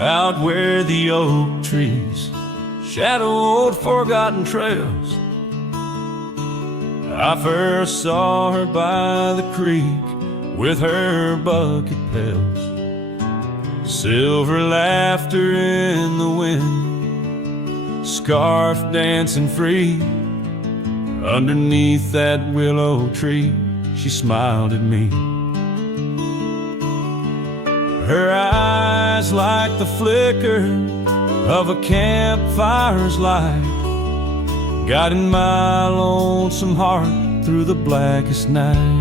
out where the oak trees shadow old forgotten trails. I first saw her by the creek with her bucket pails, silver laughter in the wind, scarf dancing free. Underneath that willow tree, she smiled at me. Her eyes like the flicker of a campfire's light, guiding my lonesome heart through the blackest night.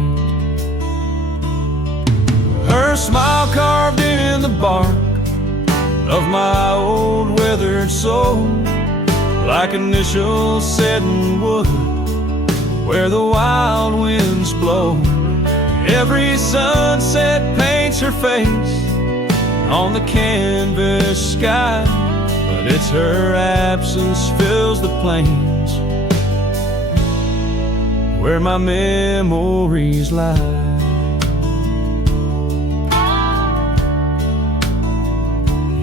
Her smile carved in the bark of my old weathered soul, like initials set in wood where the wild winds blow. Every sunset paints her face on the canvas sky, but it's her absence fills the plains where my memories lie.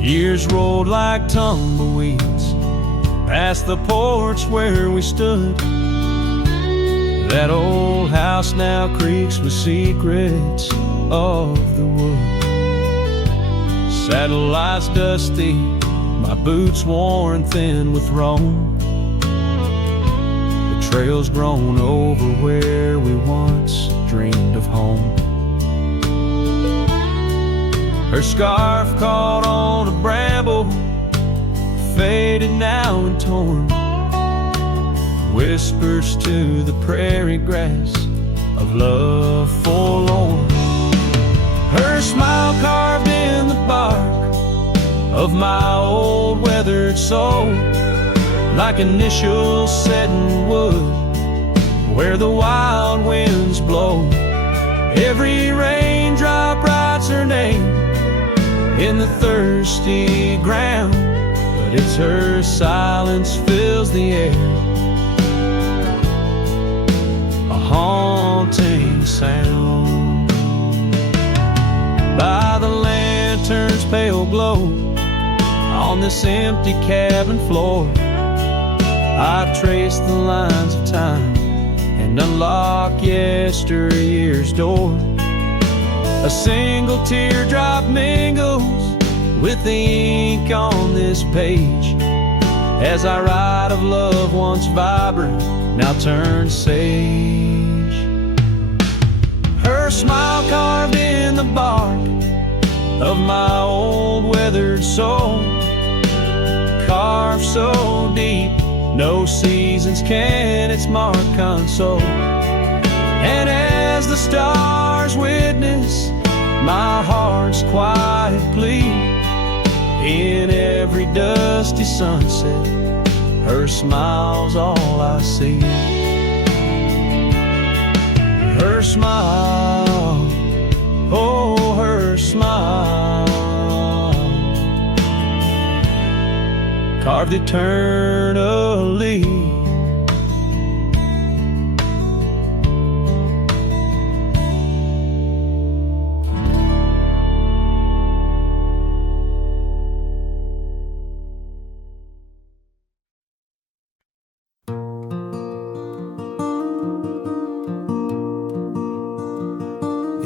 Years rolled like tumbleweeds past the porch where we stood. That old house now creaks with secrets of the wood. Satellites dusty, my boots worn thin with Rome. The trail's grown over where we once dreamed of home. Her scarf caught on a bramble, faded now and torn, whispers to the prairie grass of love forlorn. Her smile carved in the bark of my old weathered soul, like initials set in wood where the wild winds blow. Every raindrop writes her name in the thirsty ground, but it's her silence fills the air, a haunting sound. By the lantern's pale glow on this empty cabin floor, I trace the lines of time and unlock yesteryear's door. A single teardrop mingles with the ink on this page as I write of love once vibrant, now turned sage. Her smile carved in the bark of my old weathered soul, carved so deep no seasons can its mark console. And as the stars witness my heart's quiet plea, in every dusty sunset her smile's all I see. Her smile, oh her smile, carved eternally.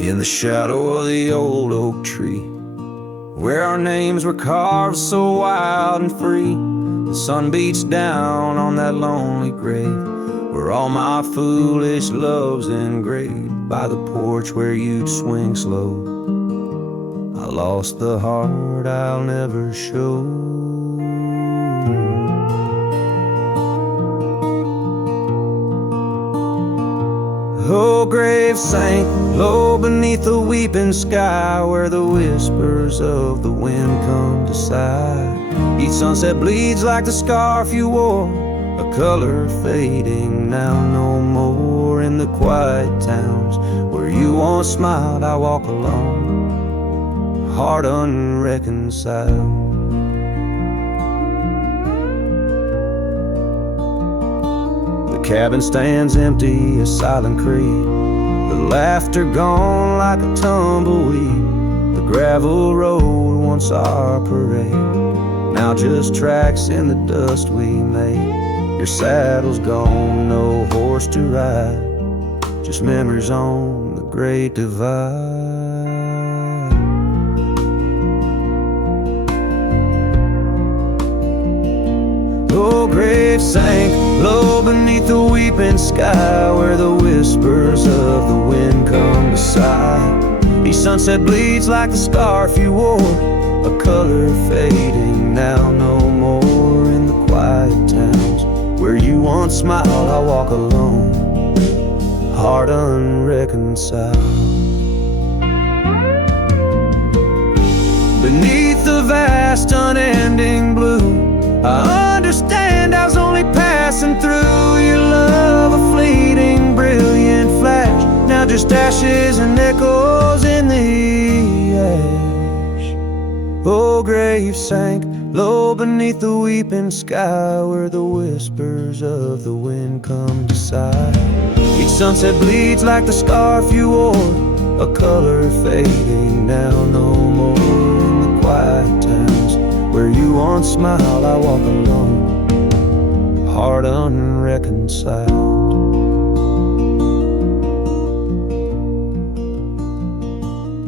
In the shadow of the old oak tree, where our names were carved so wild and free, the sun beats down on that lonely grave, where all my foolish love's engraved. By the porch where you'd swing slow, I lost the heart I'll never show. Oh, grave sank low beneath the weeping sky, where the whispers of the wind come to sigh. Each sunset bleeds like the scarf you wore, a color fading now no more. In the quiet towns where you once smiled, I walk alone, heart unreconciled. The cabin stands empty, a silent creek, the laughter gone like a tumbleweed. The gravel road once our parade, now just tracks in the dust we made. Your saddle's gone, no horse to ride, just memories on the Great Divide. Oh, grave sank low beneath the weeping sky, where the whispers of the wind come to sigh. Each sunset bleeds like the scarf you wore, a color fading now no more. In the quiet towns where you once smiled, I walk alone, heart unreconciled. Beneath the vast unending blue, I understand I was only passing through. Your love a fleeting brilliant flash, now just ashes and echoes in the ash. Oh, grave sank low beneath the weeping sky, where the whispers of the wind come to sigh. Each sunset bleeds like the scarf you wore, a color fading now no more. In the quiet towns where you once smiled, I walk alone, heart unreconciled.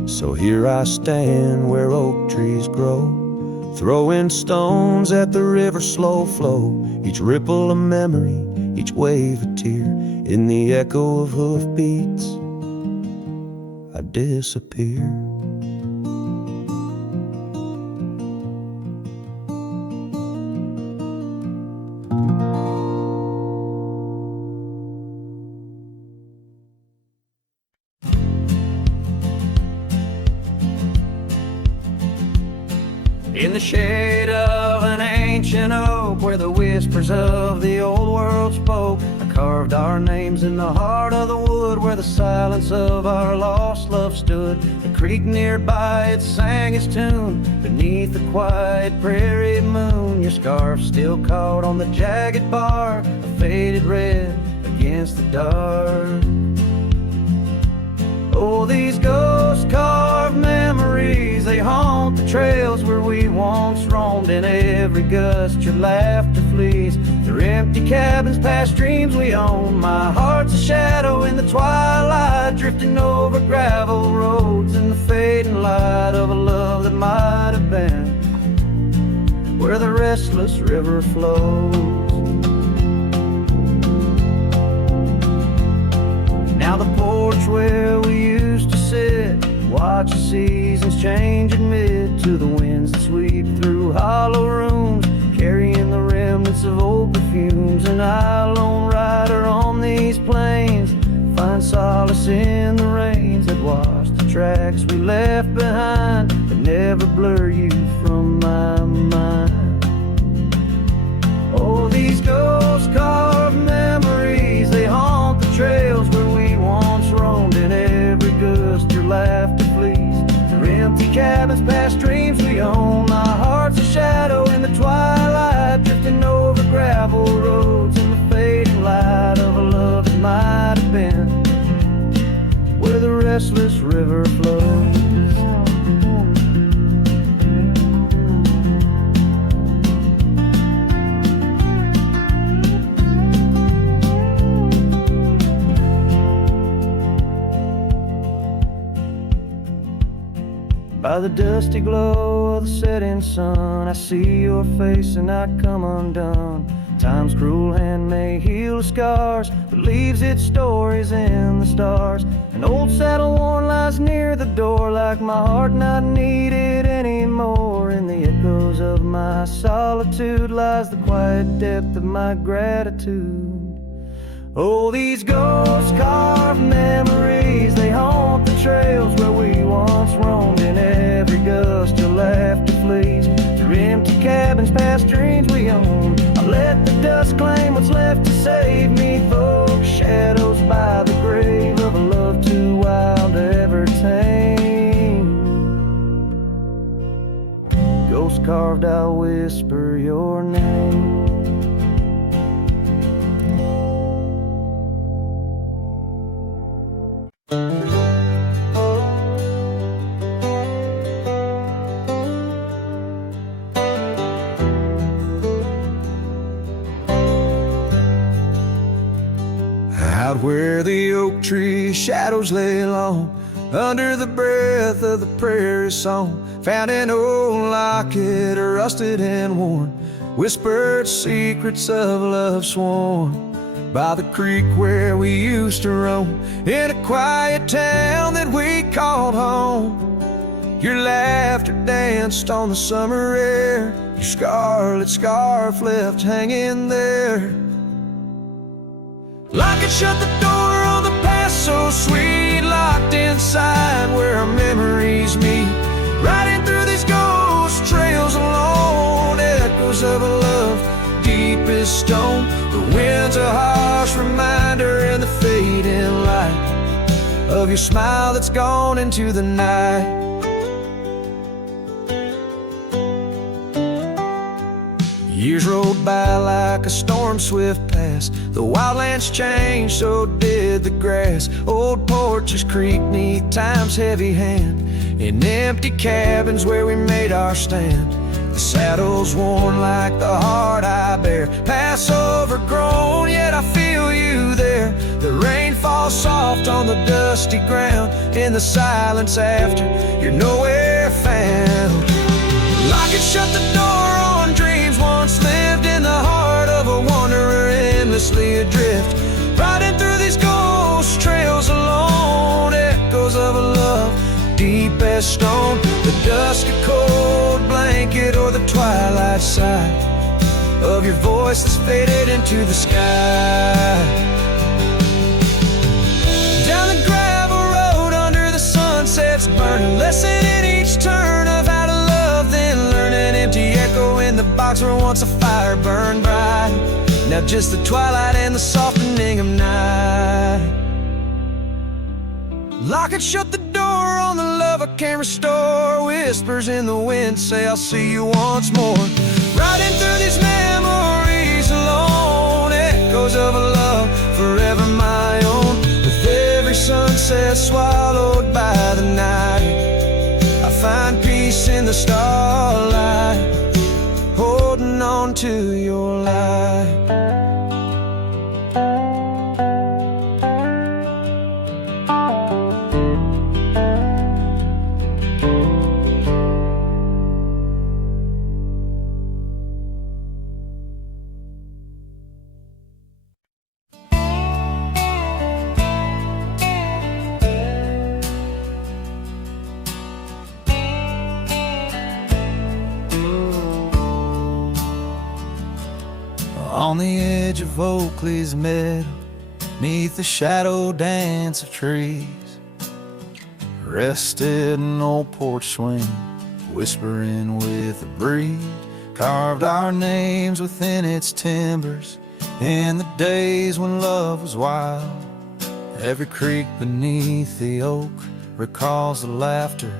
So here I stand where oak trees grow, throwing stones at the river's slow flow. Each ripple a memory, each wave a tear. In the echo of hoofbeats, I disappear. In the shade of an ancient oak, where the whispers of the old world spoke, I carved our names in the heart of the wood, where the silence of our lost love stood. The creek nearby, it sang its tune beneath the quiet prairie moon. Your scarf still caught on the jagged bark, a faded red against the dark. Oh, these ghost-carved memories, they haunt the trails where we once roamed. In every gust your laughter flees through empty cabins past dreams we own. My heart's a shadow in the twilight, drifting over gravel roads in the fading light of a love that might have been where the restless river flows. Now the porch where we used to sit, watch the seasons change amid to the winds that sweep through hollow rooms, carrying the remnants of old perfumes. And I, lone rider on these plains, find solace in the rains that wash the tracks we left behind, but never blur you from my mind. Oh, these ghost-carved memories, they haunt the trails where we once roamed. In every gust your laughter flees through empty cabins past dreams we own. My heart's a shadow in the twilight, drifting over gravel roads in the fading light of a love that might have been where the restless river flows. By the dusty glow of the setting sun, I see your face and I come undone. Time's cruel hand may heal the scars, but leaves its stories in the stars. An old saddle worn lies near the door, like my heart not needed anymore. In the echoes of my solitude lies the quiet depth of my gratitude. Oh, these ghost-carved memories, they haunt the trails where we once roamed. In every gust your laughter flees through empty cabins past dreams we own. I let the dust claim what's left to save me, folks. Shadows by the grave of a love too wild to ever tame. Ghost-carved, I'll whisper your name. shadows lay long under the breath of the prairie song. Found an old locket, rusted and worn, whispered secrets of love sworn by the creek where we used to roam, in a quiet town that we called home. Your laughter danced on the summer air, your scarlet scarf left hanging there. Lock it, shut the door on the past so sweet, locked inside where our memories meet. Riding through these ghost trails alone, echoes of a love deep as stone. The wind's a harsh reminder in the fading light of your smile that's gone into the night. Years rolled by like a storm swift past. The wildlands changed, so did the grass. Old porches creak neath time's heavy hand, in empty cabins where we made our stand. The saddle's worn like the heart I bear, past overgrown, yet I feel you there. The rain falls soft on the dusty ground, in the silence after you're nowhere found. Lock it, shut the door on dreams once lived, in the heart of a wanderer endlessly adrift. Riding through these ghost trails alone, echoes of a love deep as stone. The dusk a cold blanket, or the twilight sigh of your voice that's faded into the sky. Down the gravel road under the sunsets burning, lesson in each turn of how to love, then learn. An empty echo in the box where once a fire burned bright, now just the twilight and the softening of night. Lock it, shut the door on the love I can't restore. Whispers in the wind say I'll see you once more. Riding through these memories alone, echoes of a love forever my own. With every sunset swallowed by the night, I find peace in the starlight, holding on to your light. On the edge of Oakley's meadow, neath the shadow dance of trees, rested an old porch swing, whispering with the breeze. Carved our names within its timbers, in the days when love was wild. Every creek beneath the oak recalls the laughter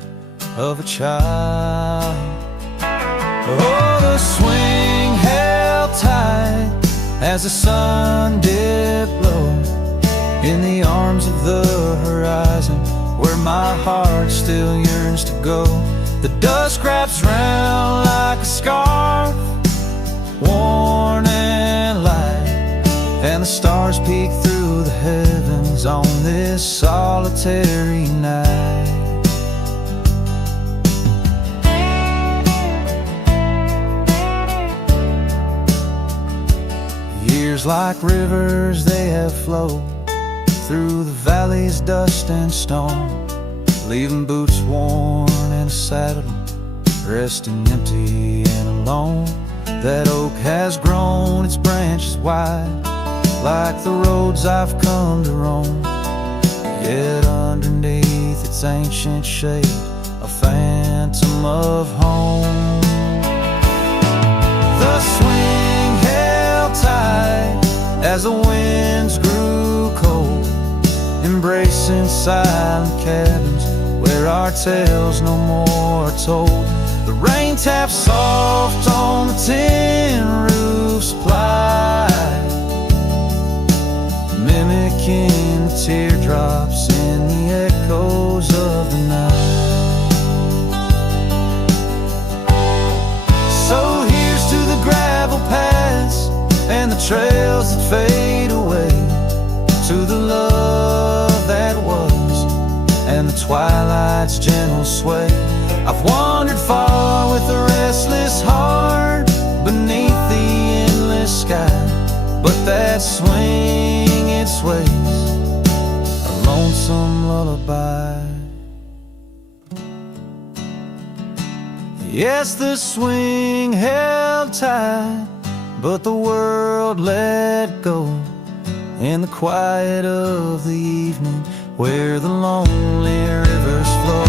of a child. Oh, the swing held tight as the sun dipped low, in the arms of the horizon where my heart still yearns to go. The dust wraps round like a scarf, worn and light, and the stars peek through the heavens on this solitary night. Years like rivers they have flowed through the valley's dust and stone, leaving boots worn and a saddle, resting empty and alone. That oak has grown its branches wide, like the roads I've come to roam, yet underneath its ancient shade, a phantom of home. The swing held tight as the winds grew cold, embracing silent cabins where our tales no more are told. The rain taps soft on the tin roof's ply, mimicking the teardrops in the echoes of the night. So here's to the gravel paths and the trails that fade away, to the love that was, the twilight's gentle sway. I've wandered far with a restless heart beneath the endless sky, but that swing, it sways, a lonesome lullaby. Yes, the swing held tight, but the world let go in the quiet of the evening, where the lonely rivers flow.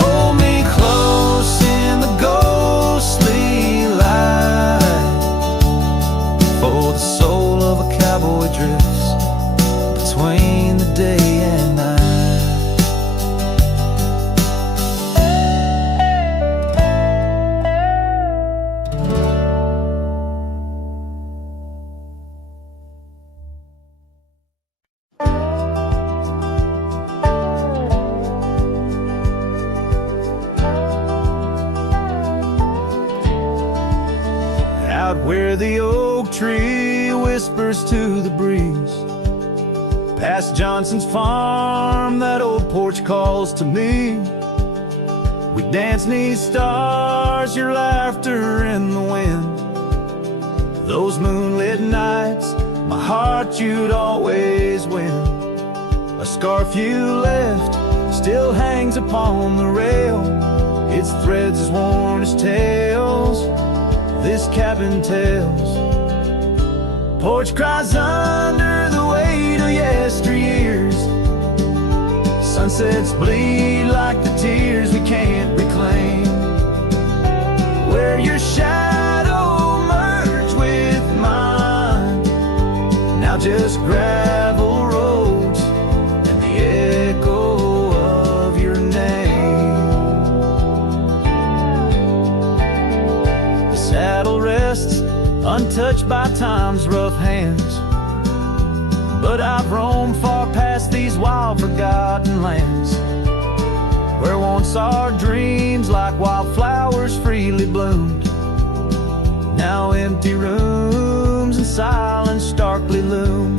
Hold me close in the ghostly light, for the soul of a cowboy drifts between the day and night. Where the oak tree whispers to the breeze, past Johnson's farm, that old porch calls to me. We dance 'neath stars, your laughter in the wind. Those moonlit nights, my heart you'd always win. A scarf you left still hangs upon the rail, its threads as worn as tales this cabin tells. Porch cries under the weight of yesteryears. Sunsets bleed like the tears we can't reclaim. Where your shadow merged with mine, now just gravel roads and the echo of your name. The saddle rests untouched by time's rough hands, but I've roamed far past these wild forgotten lands, where once our dreams like wildflowers freely bloomed. Now empty rooms and silence starkly loom.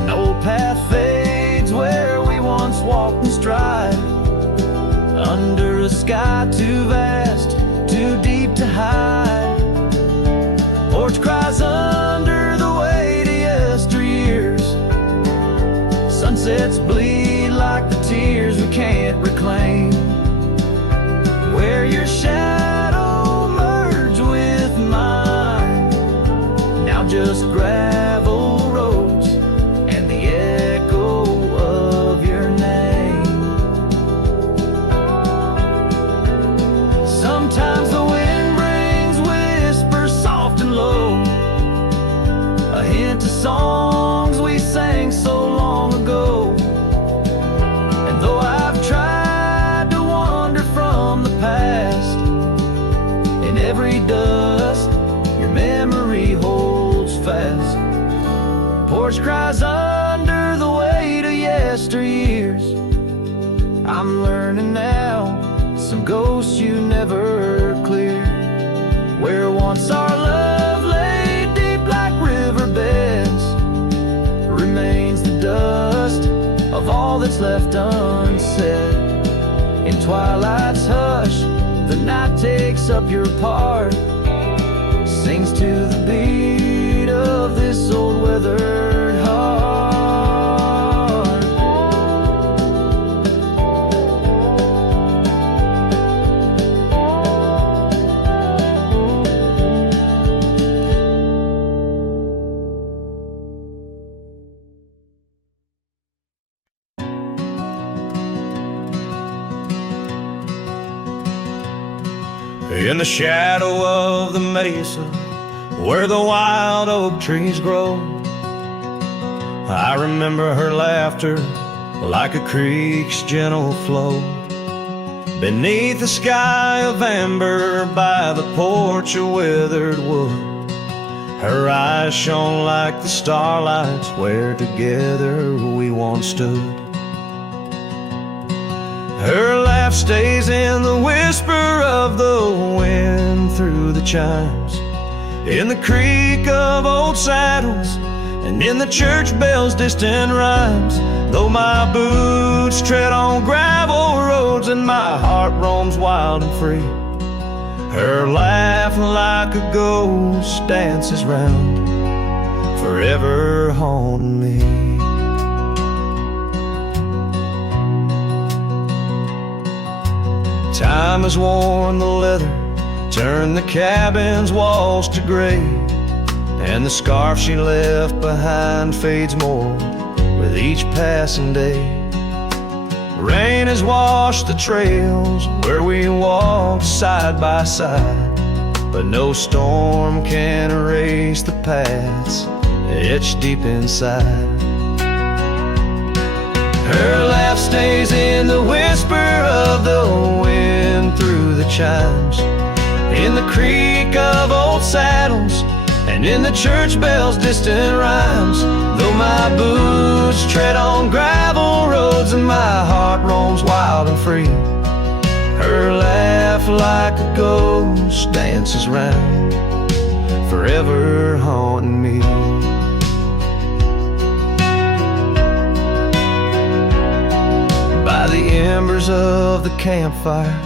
An old path fades where we once walked in stride, under a sky too vast, too deep to hide. Porch cries under the weight of yesteryears. Sunsets bleed like the tears we can't reclaim. Where your shadow merged with mine, now just gravel roads and the echo of your name. Sometimes the wind brings whispers soft and low, a hint of songs we sang so long ago. And though I've tried to wander from the past, in every dust your memory holds fast. Porch cries under the weight of yesteryears. I'm learning now, some ghosts you never cleared, where once our love lay deep like riverbeds, remains the dust of all that's left unsaid. In twilight's hush, the night takes up your part, sings to the beat of this old weathered heart. In the shadow of the mesa, where the wild oak trees grow, I remember her laughter like a creek's gentle flow. Beneath the sky of amber, by the porch of withered wood, her eyes shone like the starlights where together we once stood. Her laugh stays in the whisper of the wind through the chimes, in the creak of old saddles, and in the church bell's distant rhymes. Though my boots boots tread on gravel roads and my heart roams wild and free. Her laugh like a ghost dances round, forever haunting me. Time has worn the leather, turned the cabin's walls to gray, and the scarf she left behind fades more with each passing day. Rain has washed the trails where we walked side by side, but no storm can erase the paths etched deep inside. Her laugh stays in the whisper of the wind through the chimes, in the creak of old saddles, and in the church bells' distant rhymes. Though my boots tread on gravel roads and my heart roams wild and free, her laugh like a ghost dances round, forever haunting me. By the embers of the campfire,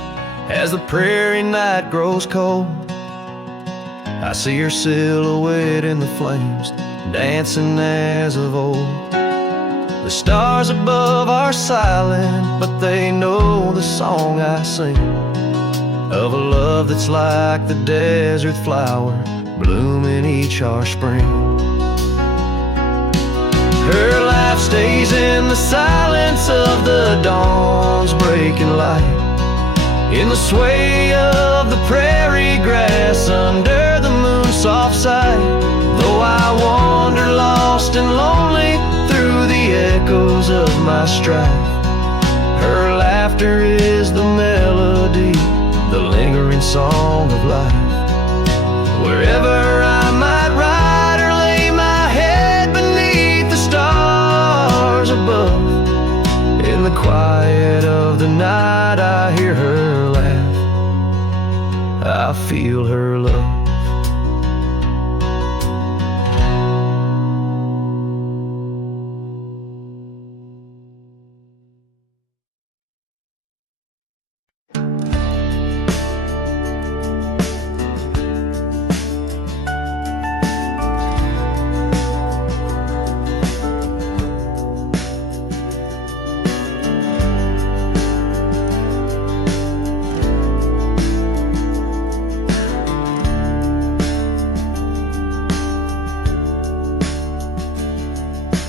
as the prairie night grows cold, I see her silhouette in the flames, dancing as of old. The stars above are silent, but they know the song I sing, of a love that's like the desert flower, blooming each harsh spring. Her laugh stays in the silence of the dawn's breaking light, in the sway of the prairie grass under the moon's soft sight. Though I wander lost and lonely through the echoes of my strife, her laughter is the melody, the lingering song of life. Wherever I might ride or lay my head beneath the stars above, in the quiet of the night I hear her laugh, I feel her love.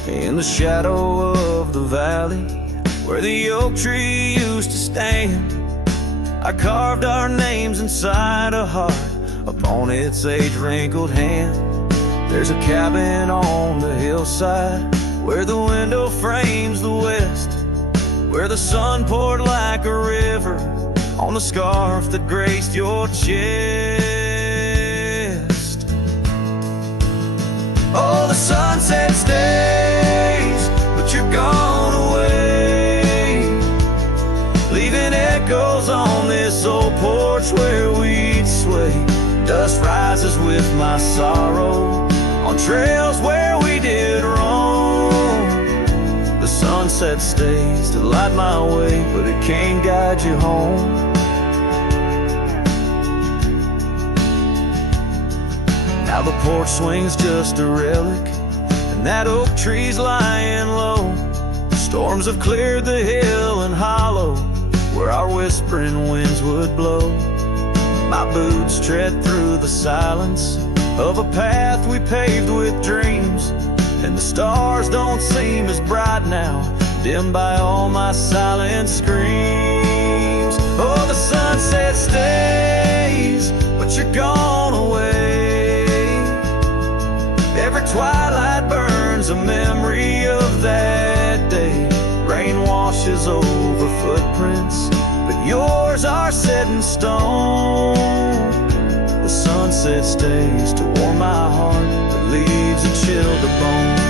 In the shadow of the valley where the oak tree used to stand, I carved our names inside a heart upon its age-wrinkled hand. There's a cabin on the hillside where the window frames the west, where the sun poured like a river on the scarf that graced your chest. Oh, the sunset stays, but you're gone away, leaving echoes on this old porch where we'd sway. Dust rises with my sorrow on trails where we did wrong. The sunset stays to light my way, but it can't guide you home. Now the porch swing's just a relic, and that oak tree's lying low. Storms have cleared the hill and hollow where our whispering winds would blow. My boots tread through the silence of a path we paved with dreams, and the stars don't seem as bright now, dimmed by all my silent screams. Oh, the sunset stays, but you're gone away. Every twilight burns a memory of that day. Rain washes over footprints, but yours are set in stone. The sunset stays to warm my heart, but leaves a chill to bone.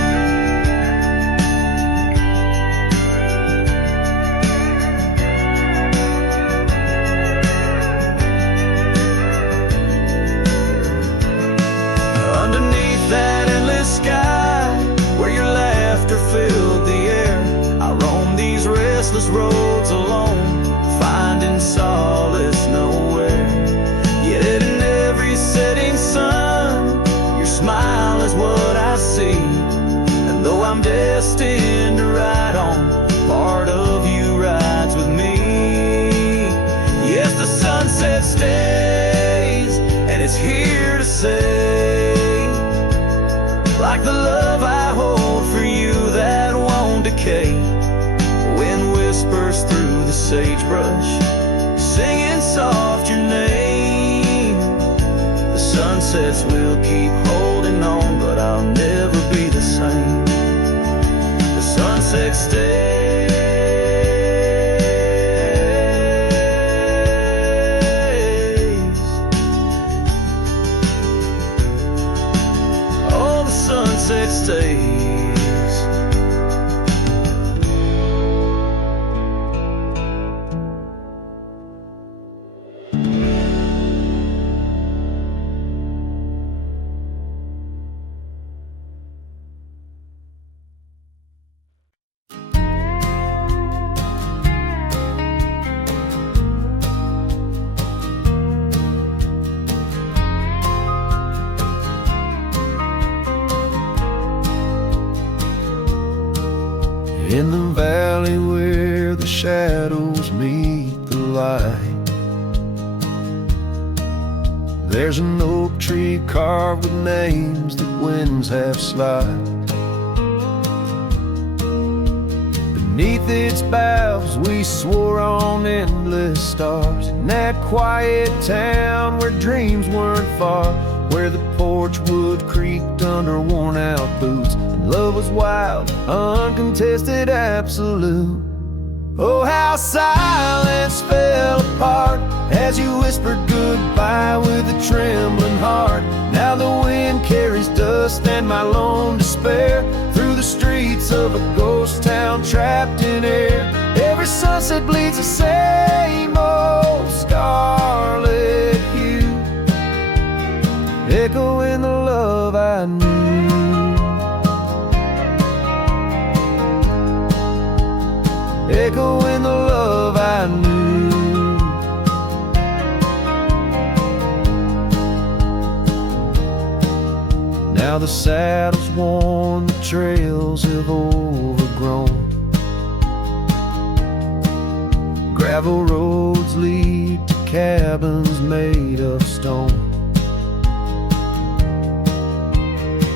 Underneath that endless sky, where your laughter filled the air, I roam these restless restless roads alone, finding solace nowhere. Yet in every setting sun, your smile is what I see. And though I'm destined to ride on, part of you rides with me. Yes, the sunset stays, and it's here to stay. Like the love I hold for you that won't decay. Wind whispers through the sagebrush, singing soft your name. The sunsets will keep holding on, but I'll never be the same. The sunset stays. Oh, the sunset stays. In the valley where the shadows meet the light, there's an oak tree carved with names that winds have slide. Beneath its boughs we swore on endless stars, in that quiet town where dreams weren't far, where the porch wood creaked under worn-out boots, and love was wild, uncontested, absolute. Oh, how silence fell apart as you whispered goodbye with a trembling heart. Now the wind carries dust and my lone despair through the streets of a ghost town trapped in air. Every sunset bleeds the same old scarlet hue, echoing the love I knew. Echoing the love I knew. Now the saddle's worn, the trails have overgrown. Gravel roads lead to cabins made of stone.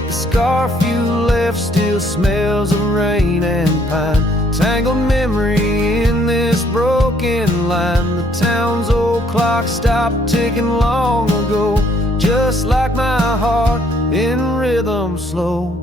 The scarf you left still smells of rain and pine, tangled memory in this broken line. The town's old clock stopped ticking long ago, just like my heart in rhythm slow.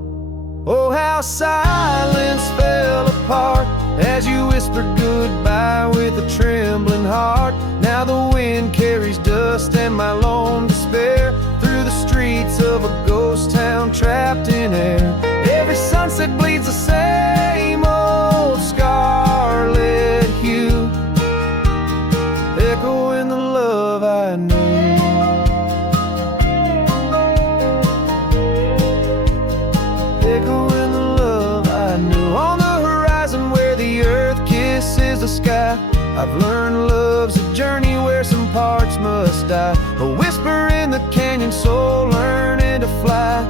Oh, how silence fell apart as you whispered goodbye with a trembling heart. Now the wind carries dust and my lone despair through the streets of a ghost town trapped in air. Every sunset bleeds the same old scarlet hue, echoing the love I knew. Echoing the love I knew. On the horizon where the earth kisses the sky, I've learned love's a journey where some parts must die. A whisper in the canyon, soul learning to fly.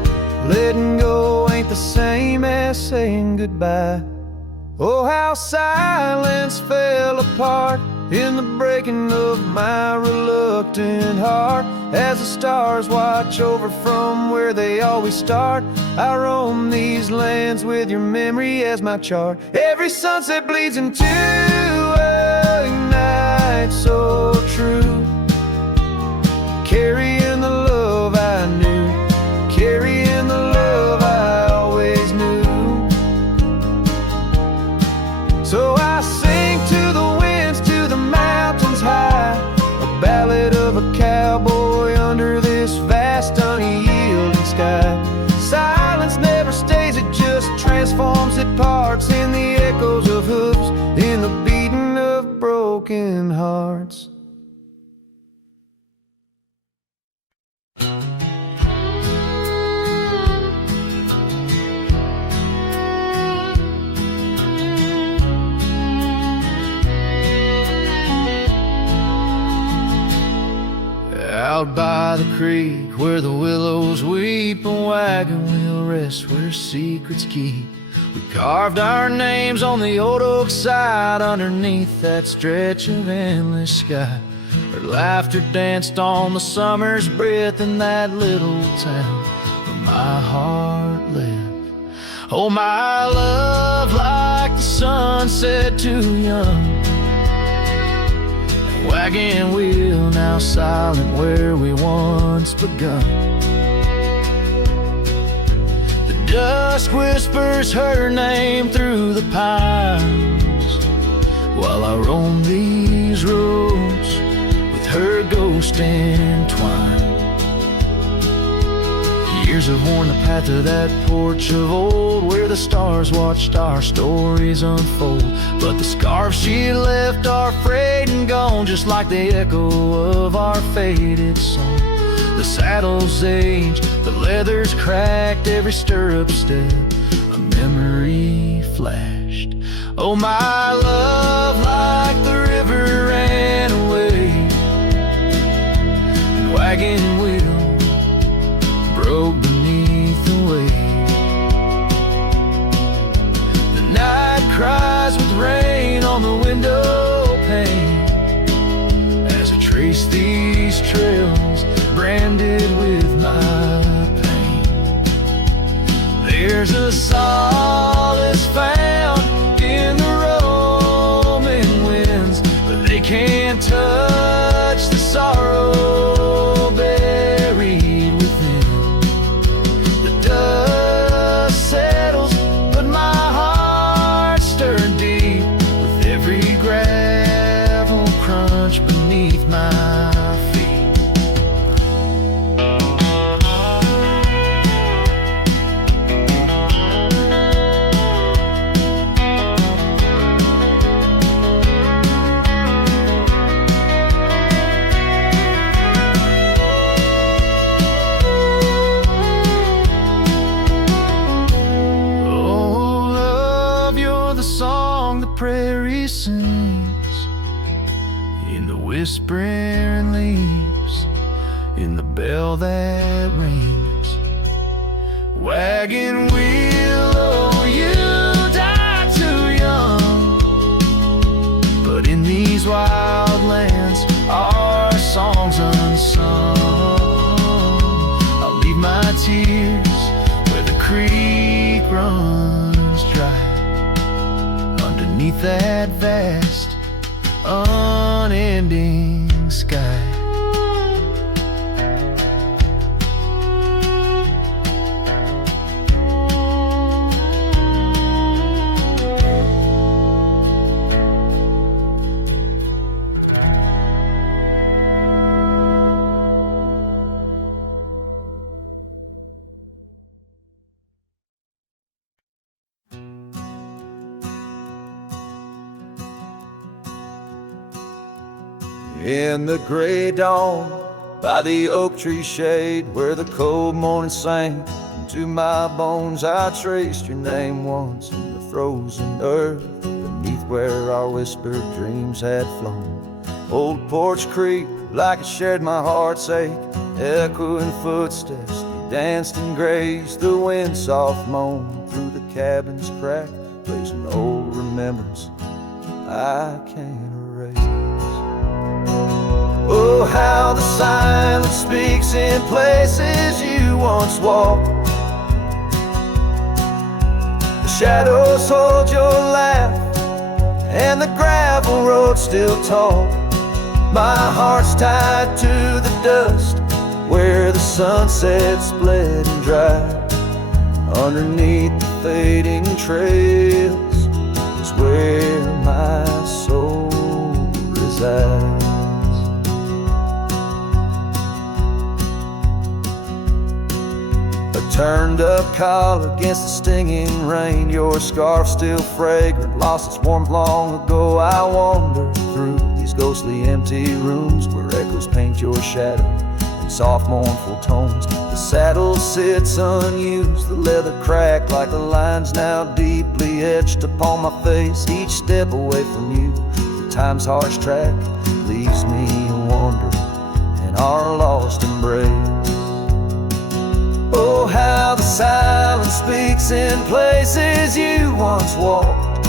Letting go ain't the same as saying goodbye. Oh, how silence fell apart in the breaking of my reluctant heart, as the stars watch over from where they always start. I roam these lands with your memory as my chart. Every sunset bleeds into a night so true, carrying the love I knew, carrying the love I always knew. So I sing to the winds, to the mountains high, a ballad of a cowboy under this vast unyielding sky. Silence never stays, it just transforms, it parts in the echoes of hooves, in the beating of broken hearts. Out by the creek where the willows weep, a wagon wheel rests where secrets keep. We carved our names on the old oak side underneath that stretch of endless sky. Her laughter danced on the summer's breath in that little town where my heart lived. Oh, my love, like the sunset too young. That wagon wheel now silent where we once begun. The dusk whispers her name through the pines while I roam these roads with her ghost entwined. Years have worn the path to that porch of old where the stars watched our stories unfold. But the scarves she left are frayed and gone, just like the echo of our faded song. The saddle's aged, the leather's cracked, every stirrup step a memory flashed. Oh, my love, like the river ran away, and wagon wheel broke beneath the weight. The night cries with rain on the window pane as I trace these trails branded with my pain. There's a solace found in the roaming winds, but they can't touch the sorrow buried within. The dust settles, but my heart stirred deep with every gravel crunch beneath my feet. Prairie sings in the whispering leaves, in the bell that rings. Wagon wheel, oh, you died too young, but in these wild lands our song's unsung. I'll leave my tears where the creek runs dry, beneath that vast, unending sky. In the gray dawn, by the oak tree shade, where the cold morning sank into my bones, I traced your name once in the frozen earth, beneath where our whispered dreams had flown. Old Porch Creek, like it shared my heart's ache, echoing footsteps, they danced and grazed. The wind soft moaned through the cabin's crack, plays an old remembrance I can't erase. Oh, how the silence speaks in places you once walked. The shadows hold your laugh, and the gravel road still tall. My heart's tied to the dust, where the sunset's bled and dried. Underneath the fading trails is where my soul resides. Turned up collar against the stinging rain, your scarf still fragrant, lost its warmth long ago. I wander through these ghostly empty rooms where echoes paint your shadow in soft mournful tones. The saddle sits unused, the leather cracked like the lines now deeply etched upon my face. Each step away from you, time's harsh track leaves me wondering, and in our lost embrace. Oh, how the silence speaks in places you once walked.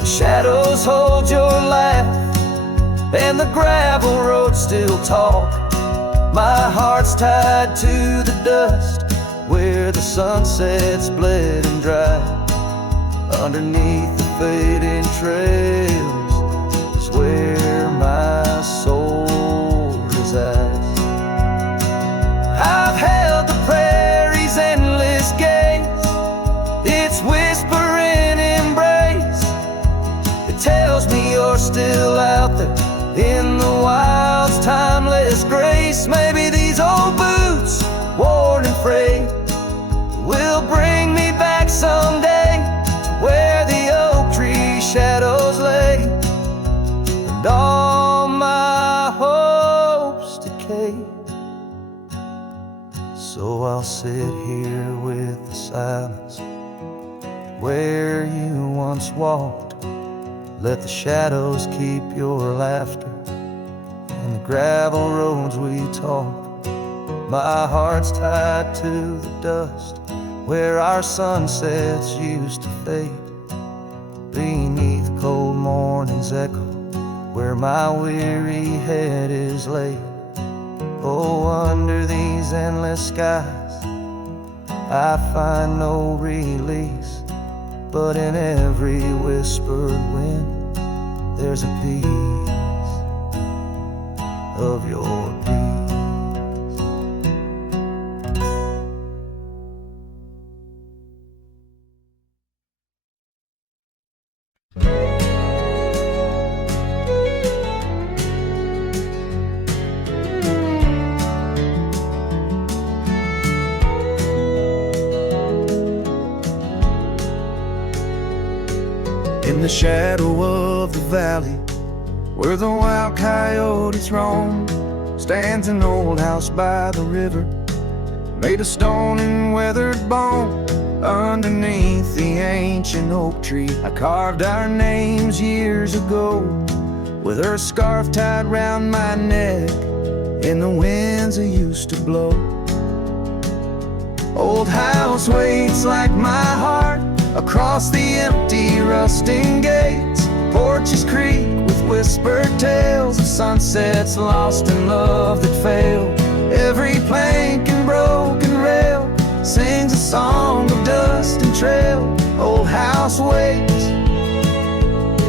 The shadows hold your laugh, and the gravel roads still talk. My heart's tied to the dust, where the sunsets bled and dried. Underneath the fading trails is where my soul resides. I've held the prairie's endless gaze, its whispering embrace. It tells me you're still out there in the wild's timeless grace. Maybe these old boots, worn and frayed, will bring me back someday to where the oak tree shadows lay, and all my hopes decay. So I'll sit here with the silence where you once walked. Let the shadows keep your laughter and the gravel roads we talk. My heart's tied to the dust, where our sunsets used to fade. Beneath cold morning's echo, where my weary head is laid. Oh, under these endless skies I find no release, but in every whispered wind there's a piece of your peace. In the shadow of the valley, where the wild coyotes roam, stands an old house by the river, made of stone and weathered bone. Underneath the ancient oak tree, I carved our names years ago, with her scarf tied round my neck in the winds that used to blow. Old house waits like my heart across the empty rusting gates. Porches creak with whispered tales of sunsets lost in love that failed. Every plank and broken rail sings a song of dust and trail. Old house waits,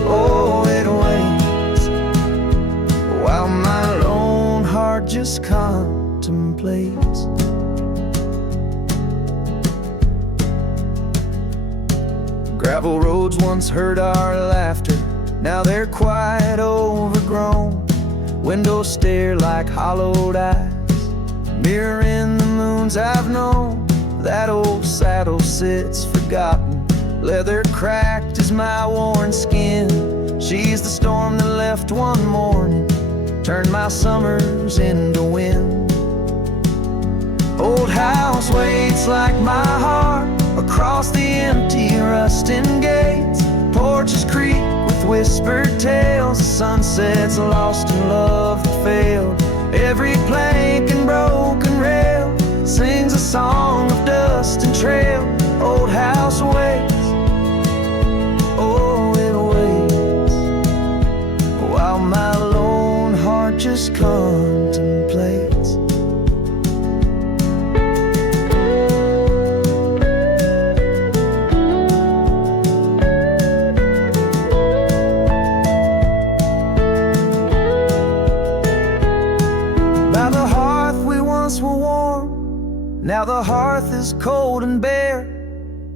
oh it waits, while my lone heart just contemplates. Gravel roads once heard our laughter, now they're quite overgrown. Windows stare like hollowed eyes, mirroring the moons I've known. That old saddle sits forgotten, leather cracked as my worn skin. She's the storm that left one morning, turned my summers into wind. Old house waits like my heart across the empty rusting gates. Porches creak with whispered tales of sunsets lost in love that failed. Every plank and broken rail sings a song of dust and trail. Old house waits, oh it waits, while my lone heart just contemplates. Now the hearth is cold and bare,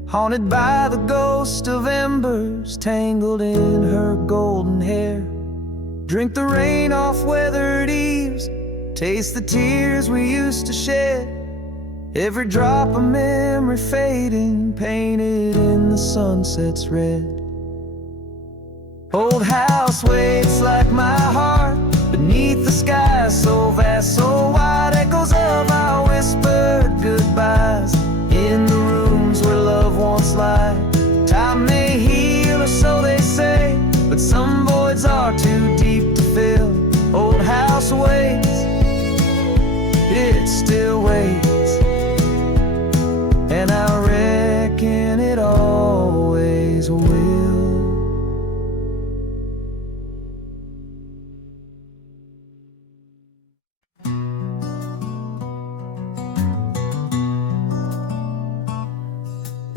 haunted by the ghost of embers tangled in her golden hair. Drink the rain off weathered eaves, taste the tears we used to shed. Every drop of memory fading, painted in the sunset's red. Old house waits like my heart beneath the sky so vast, so wide. Echoes of our whispered goodbyes in the rooms where love once lied. Time may heal, or so they say, but some voids are too deep to fill. Old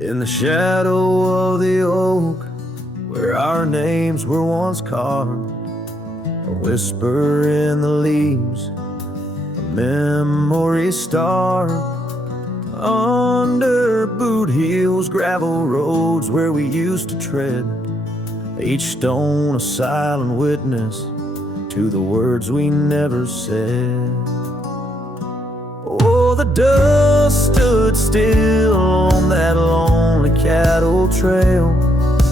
In the shadow of the oak, where our names were once carved, a whisper in the leaves, a memory star. Under boot heels, gravel roads where we used to tread, each stone a silent witness to the words we never said. Oh, the dust stood still on that lonely cattle trail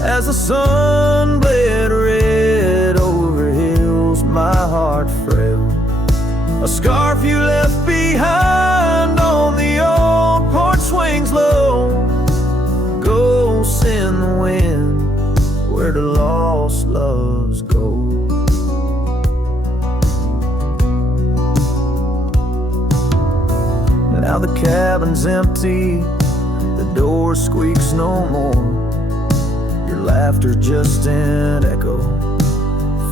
as the sun bled red over hills, my heart frail. A scarf you left behind on the old porch swings low, ghosts in the wind where the lost loves go. Now the cabin's empty, the door squeaks no more. Your laughter just an echo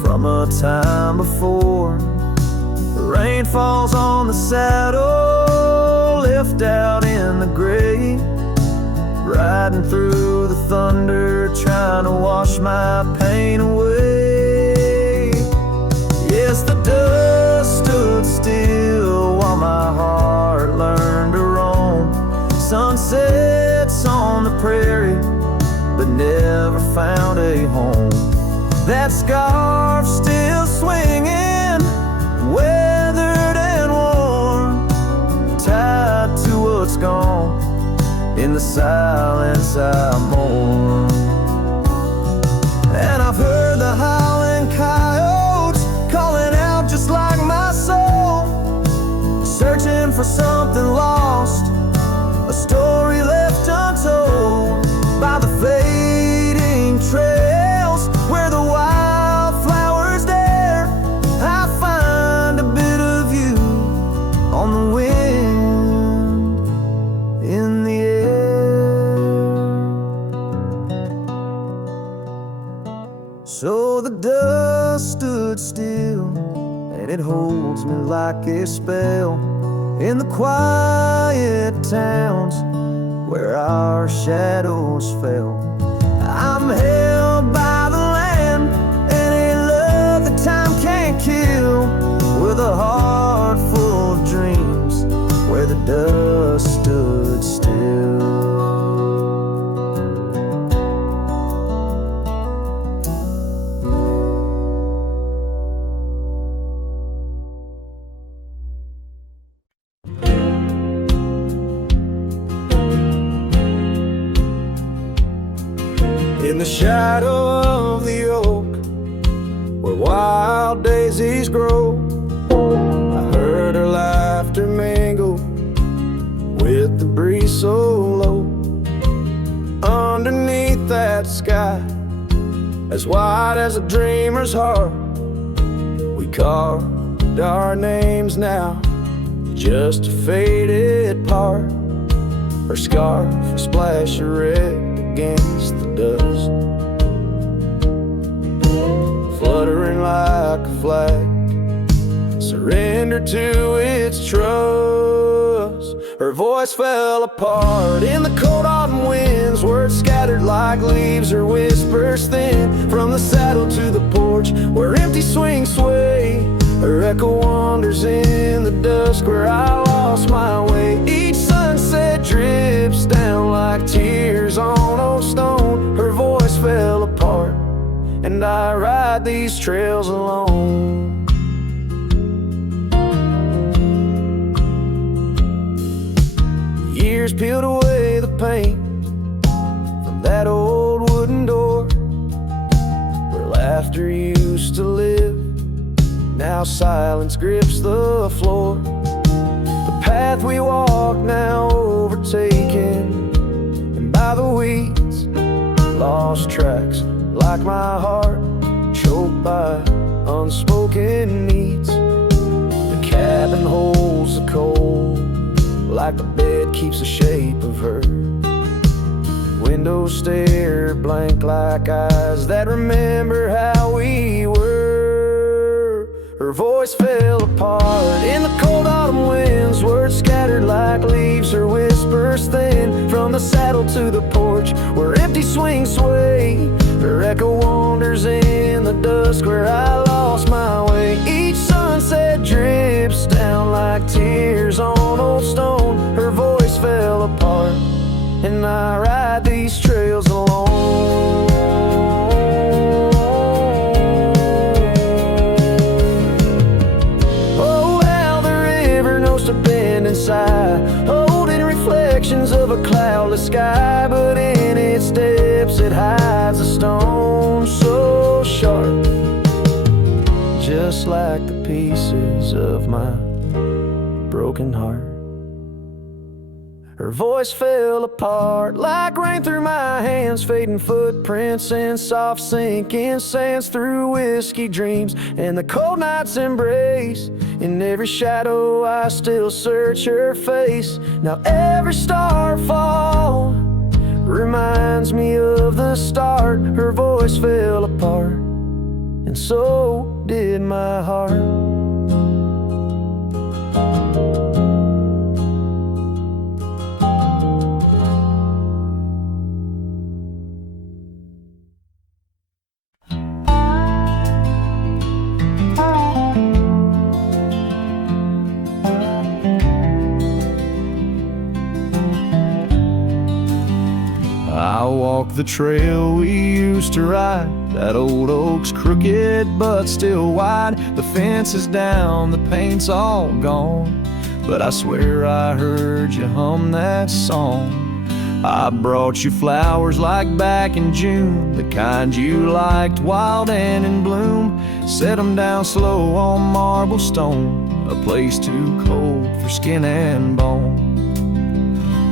from a time before. The rain falls on the saddle, left out in the gray, riding through the thunder, trying to wash my pain away. Yes, the dust stood still while my heart learned to roam. Sunsets on the prairie, but never found a home. That scarf still swinging, weathered and worn, tied to what's gone. In the silence I mourn. And I've heard the howling coyotes calling out just like my soul, searching for something lost, a story left untold by the fading trails where the wildflowers dare. I find a bit of you on the wind, in the air. So the dust stood still, and it holds me like a spell in the quiet towns where our shadows fell. I'm held by the land and a love that time can't kill, with a heart full of dreams where the dust stood still. In the shadow of the oak, where wild daisies grow, I heard her laughter mingle with the breeze so low. Underneath that sky, as wide as a dreamer's heart, we carved our names now, just a faded part. Her scarf, a splash of red against the dust, fluttering like a flag, surrender to its trust. Her voice fell apart in the cold autumn winds, words scattered like leaves, her whispers thin from the saddle to the porch where empty swings sway. Her echo wanders in the dusk where I lost my way. Each sunset drips down like tears on old stone. Her voice fell apart, and I ride these trails alone. Years peeled away the paint from that old wooden door where laughter used to live. Now silence grips the floor. The path we walk now overtaken, and by the weeds, lost tracks like my heart, choked by unspoken needs. The cabin holds the cold, like the bed keeps the shape of her. Windows stare blank like eyes that remember how we were. Her voice fell apart in the cold autumn winds, words scattered like leaves, her whispers thin from the saddle to the porch porch where empty swings sway. Her echo wanders in the dusk where I lost my way. Each sunset drips down like tears on old stone. Her voice fell apart, and I ride these trails alone. Oh, how the river knows to bend and sigh, holding reflections of a cloudless sky. But in its depths it hides a stone so sharp, just like the pieces of my broken heart. Her voice fell apart like rain through my hands, fading footprints in soft sinking sands, through whiskey dreams and the cold night's embrace. In every shadow I still search her face. Now every starfall reminds me of the start. Her voice fell apart, and so did my heart. I walk the trail we used to ride. That old oak's crooked but still wide. The fence is down, the paint's all gone, but I swear I heard you hum that song. I brought you flowers like back in June, the kind you liked, wild and in bloom. Set 'em down slow on marble stone, a place too cold for skin and bone.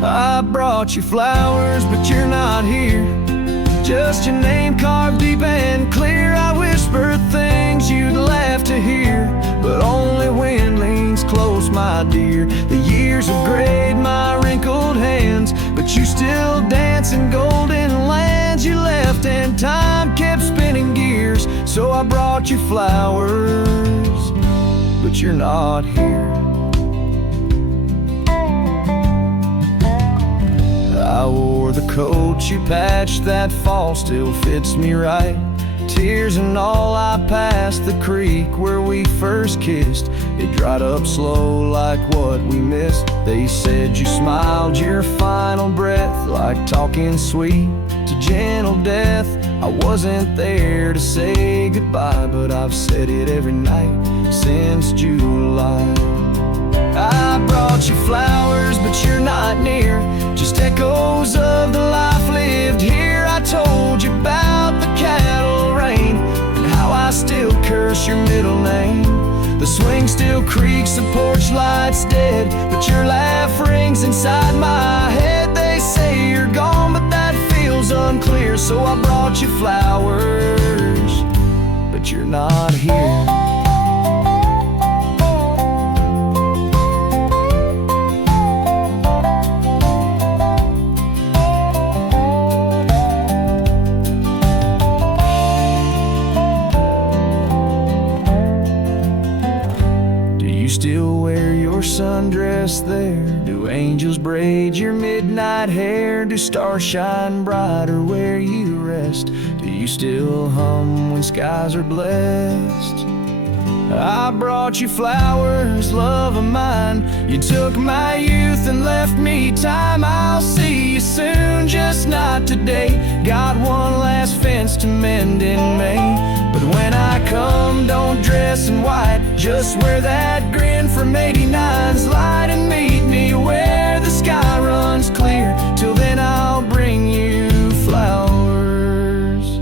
I brought you flowers, but you're not here. Just your name carved deep and clear. I whispered things you'd laugh to hear, but only wind leans close, my dear. The years have grayed my wrinkled hands, but you still dance in golden lands. You left and time kept spinning gears, so I brought you flowers, but you're not here. I wore the coat you patched that fall, still fits me right. Tears and all, I passed the creek where we first kissed. It dried up slow like what we missed. They said you smiled your final breath, like talking sweet to gentle death. I wasn't there to say goodbye, but I've said it every night since July. I brought you flowers, but you're not near. Just echoes of the life lived here. I told you about the cattle rain and how I still curse your middle name. The swing still creaks, the porch light's dead, but your laugh rings inside my head. They say you're gone, but that feels unclear, so I brought you flowers, but you're not here. Still wear your sundress there? Do angels braid your midnight hair? Do stars shine brighter where you rest? Do you still hum when skies are blessed? I brought you flowers, love of mine. You took my youth and left me time. I'll see you soon, just not today. Got one last fence to mend in May. But when I come, don't dress in white. Just wear that grin from 89's light and meet me where the sky runs clear. Till then I'll bring you flowers,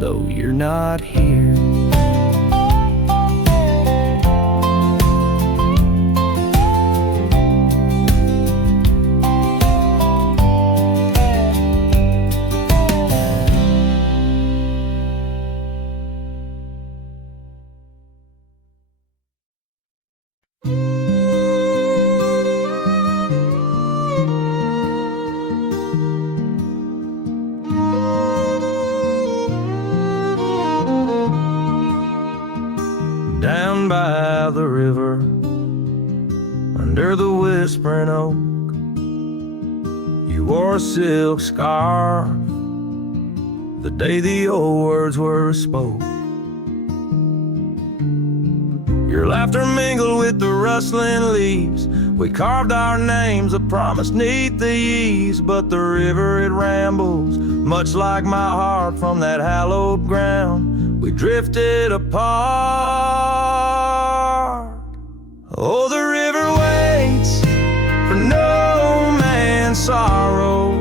though you're not here. Down by the river, under the whispering oak, you wore a silk scarf the day the old words were spoke. Your laughter mingled with the rustling leaves. We carved our names, a promise neath the eaves. But the river, it rambles, much like my heart from that hallowed ground. We drifted apart. Oh, the river waits for no man's sorrow,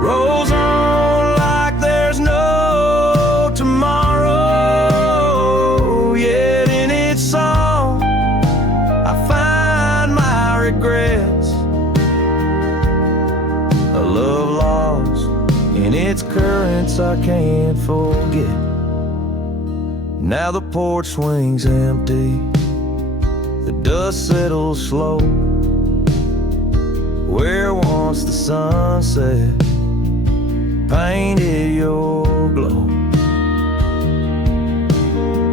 rolls on like there's no tomorrow. Yet in its song I find my regrets, a love lost in its currents I can't forget. Now the porch swings empty, the dust settles slow, where once the sunset painted your glow.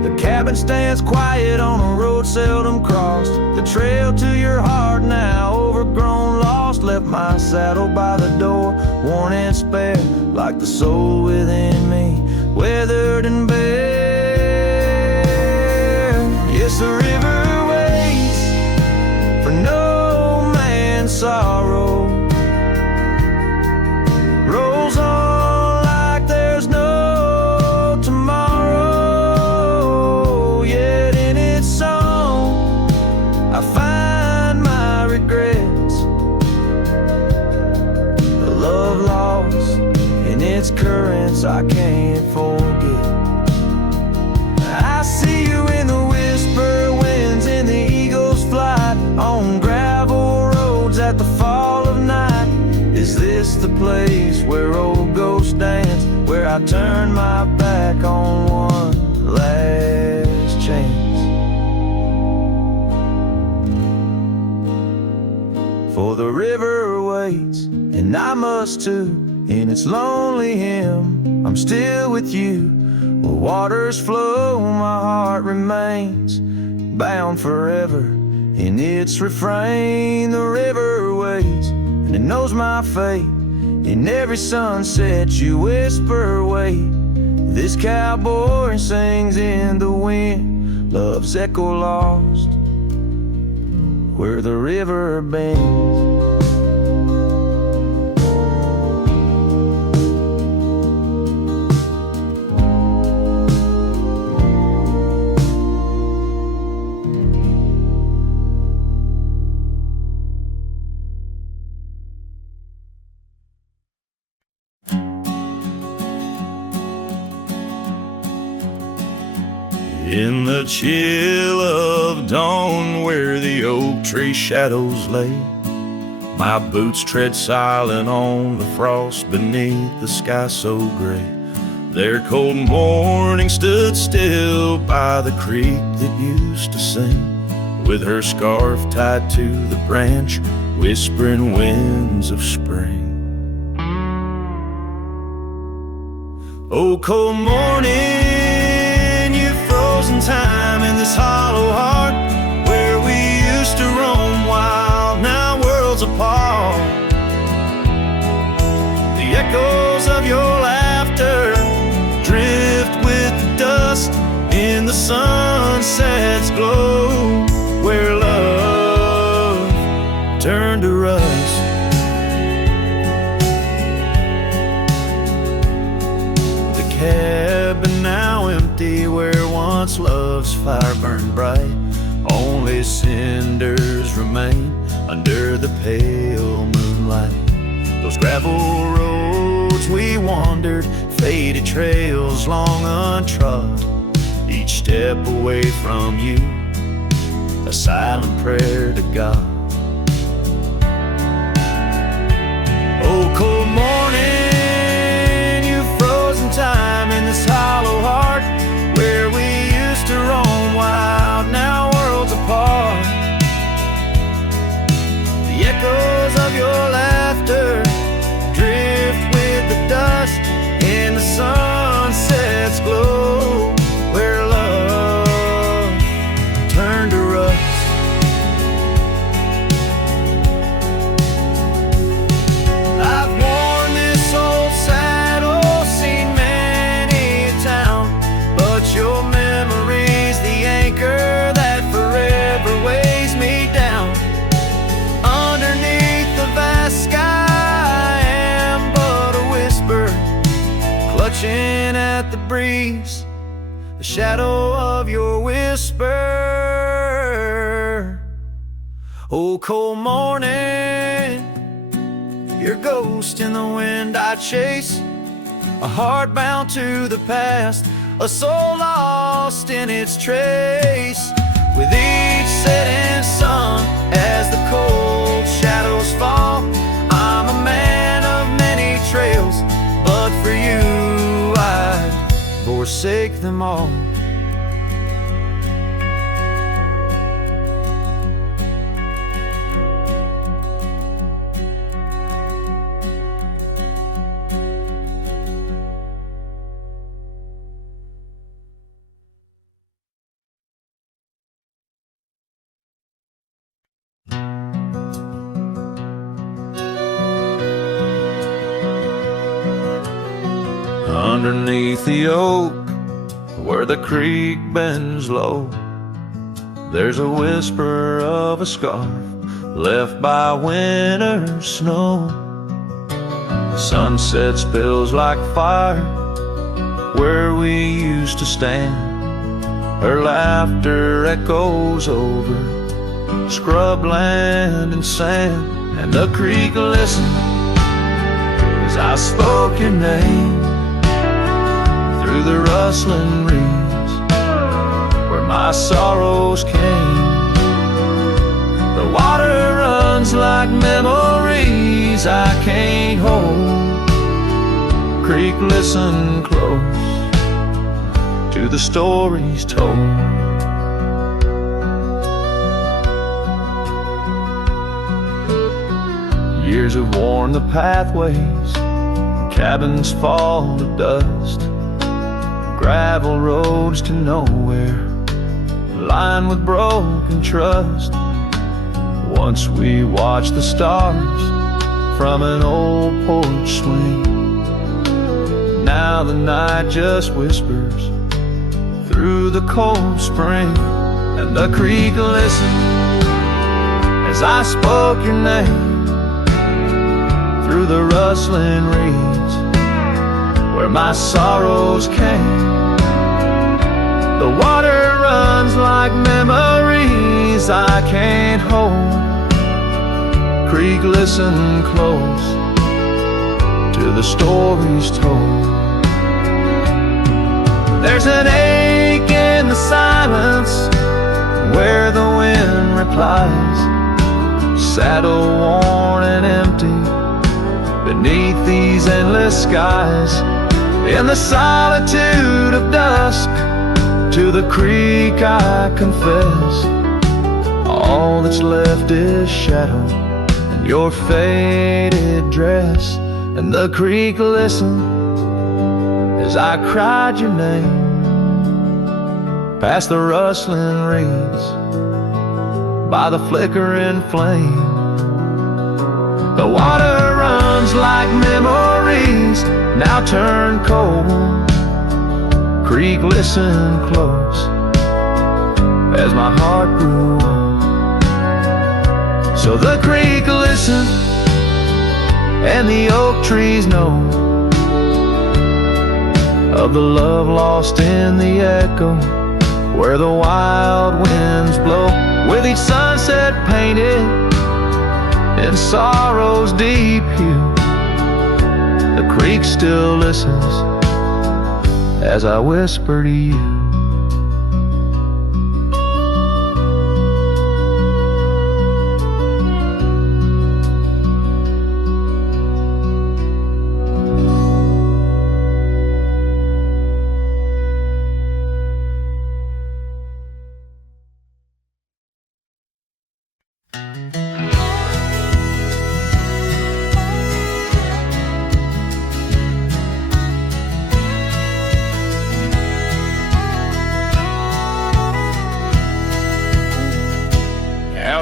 The cabin stands quiet on a road seldom crossed. The trail to your heart now overgrown, lost. Left my saddle by the door, worn and spare, like the soul within me, weathered and bare. Yes, the river waits for no man's sorrow, rolls on like there's no tomorrow. Yet in its song I find my regrets, a love lost in its currents I can't forget. I see you in the whisper winds, in the eagle's flight, on gravel roads at the fall of night. Is this the place where old ghosts dance, where I turn my back on one last chance? For the river waits, and I must too, in its lonely hymn. I'm still with you, where waters flow, my heart remains bound forever in its refrain. The river waits, and it knows my fate. In every sunset you whisper, wait. This cowboy sings in the wind, love's echo lost where the river bends. In the chill of dawn, where the oak tree shadows lay, my boots tread silent on the frost beneath the sky so gray. Their cold morning stood still by the creek that used to sing, with her scarf tied to the branch, whispering winds of spring. Oh, cold morning, frozen time in this hollow heart, where we used to roam wild, now worlds apart. The echoes of your laughter drift with the dust in the sunset's glow, where love turned to rust. The cabin now empty, where once love's fire burned bright, only cinders remain under the pale moonlight. Those gravel roads we wandered, faded trails long untrod, each step away from you, a silent prayer to God. Oh, cold morning, you frozen time in this hollow heart, where we used to roam wild, now worlds apart. The echoes of your laughter drift with the dust in the sunset's glow, where love turned to rust. freeze the shadow of your whisper. Oh, cold morning, your ghost in the wind I chase, a heart bound to the past, a soul lost in its trace. With each setting sun, as the cold shadows fall, I'm a man of many trails, but for you I'd forsake them all. Underneath the oak, where the creek bends low, there's a whisper of a scarf left by winter snow. Sunset spills like fire where we used to stand. Her laughter echoes over scrubland and sand, and the creek listened as I spoke your name through the rustling reeds where my sorrows came. The water runs like memories I can't hold. Creek, listen close to the stories told. Years have worn the pathways, cabins fall to dust, gravel roads to nowhere, lined with broken trust. Once we watched the stars from an old porch swing. Now the night just whispers through the cold spring, and the creek listened as I spoke your name through the rustling reeds where my sorrows came. The water runs like memories I can't hold. Creek, listen close to the stories told. There's an ache in the silence where the wind replies, saddle worn and empty beneath these endless skies. In the solitude of dusk, to the creek I confess, all that's left is shadow and your faded dress. And the creek listened as I cried your name past the rustling reeds by the flickering flame. The water runs like memories now turn cold. Creek, listen close as my heart grew old. So the creek listened and the oak trees know of the love lost in the echo where the wild winds blow. With each sunset painted in sorrow's deep hue, the creek still listens as I whisper to you.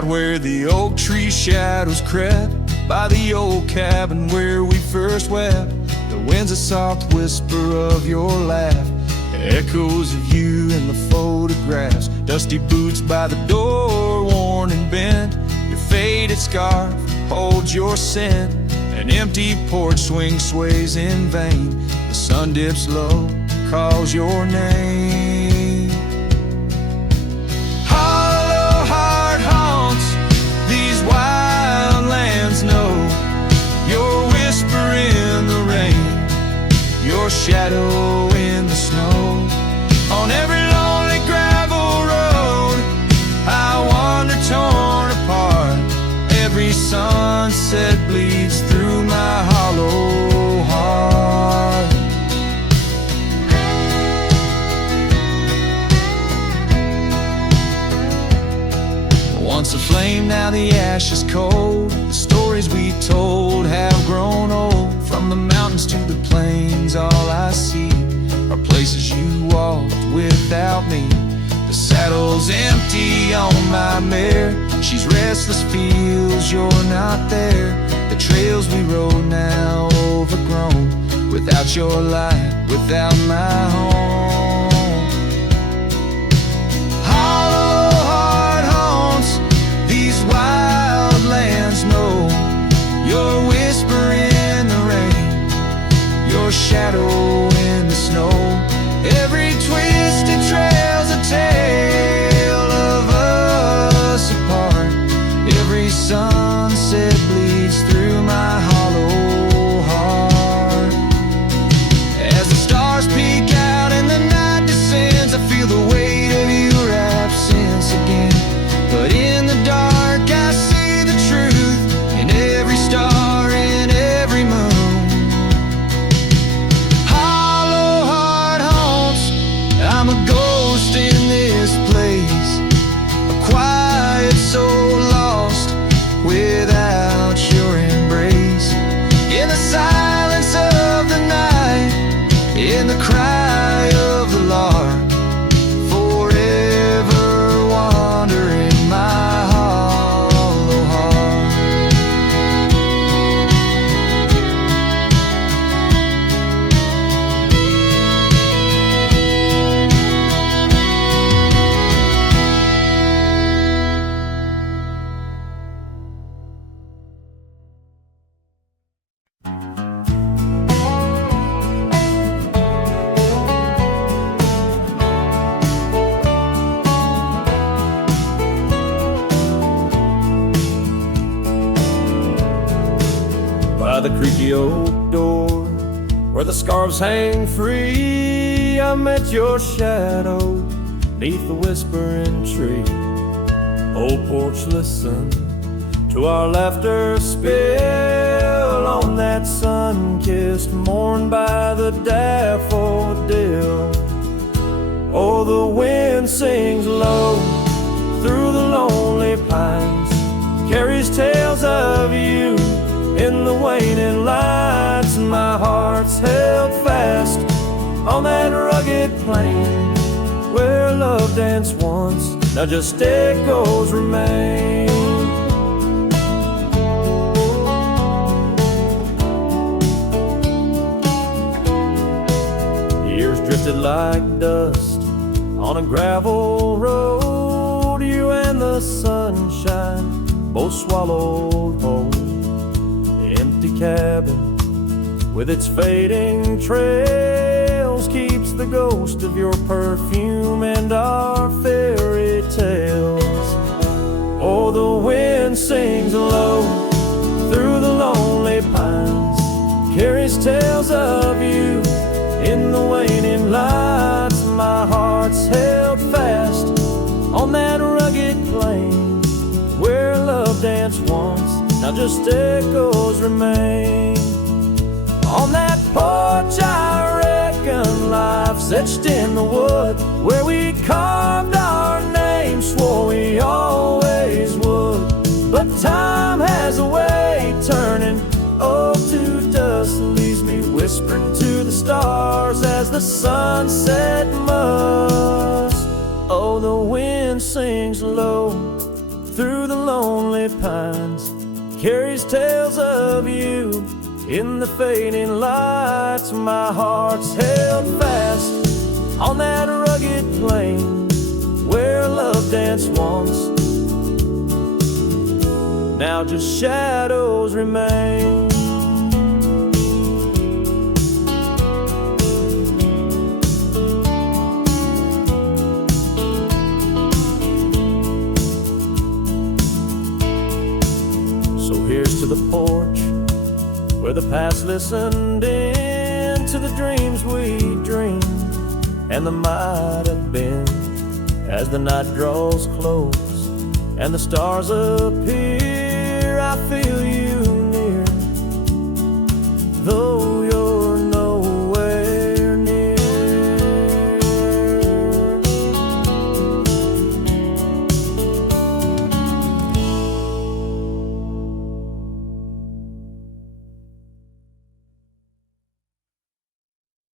Where the oak tree shadows crept by the old cabin where we first wept, the wind's a soft whisper of your laugh, echoes of you in the photographs, dusty boots by the door worn and bent, your faded scarf holds your scent, an empty porch swing sways in vain, the sun dips low, calls your name. Hollow heart haunts these wild lands know your whisper in the rain, your shadow in the snow. On every lonely gravel road I wander torn apart. Every sunset bleeds through my hollow heart. Once a flame, now the ash is cold. The stories we told have grown old. From the mountains to the plains, all I see are places you walked without me. The saddle's empty on my mare. She's restless, feels you're not there. The trails we rode now overgrown. Without your light, without my home. Hollow heart haunts these wild lands know your whisper in the rain, your shadow in the snow. Every twisted trail's a tale of us apart. Every sunset bleeds through my hollow heart. As the stars peek out and the night descends, I feel the weight of your absence again. But in the dark I see the truth in every star, in every moon. Hollow heart haunts, I'm a ghost in this place, a quiet soul lost without your embrace. In the silence of the night, in the cry of the lark, forever wandering my hollow heart. By the creaky oak door, where the scarves hang free, I met your shadow neath the whispering tree. Old porch, listen to our laughter spill on that sun-kissed morn by the daffodil. Oh, the wind sings low through the lonely pines, carries tales of you in the waning lights. My heart's held fast on that rugged plain where love danced once, now just echoes remain. Years drifted like dust on a gravel road. You and the sunshine both swallowed whole. The empty cabin with its fading trails keeps the ghost of your perfume and our fairy tales. Oh, the wind sings low through the lonely pines, carries tales of you in the waning lights. My heart's held fast on that rugged plain where love danced once, now just echoes remain. On that porch I reckon life's etched in the wood, where we carved our names, swore we always would. But time has a way turning to dust, leaves me whispering to the stars as the sunset must. Oh, the wind sings low through the lonely pines, carries tales of you in the fading lights. My heart's held fast on that rugged plain where love danced once, now just shadows remain. to the porch where the past listened in to the dreams we dreamed and the might have been. As the night draws close and the stars appear, I feel you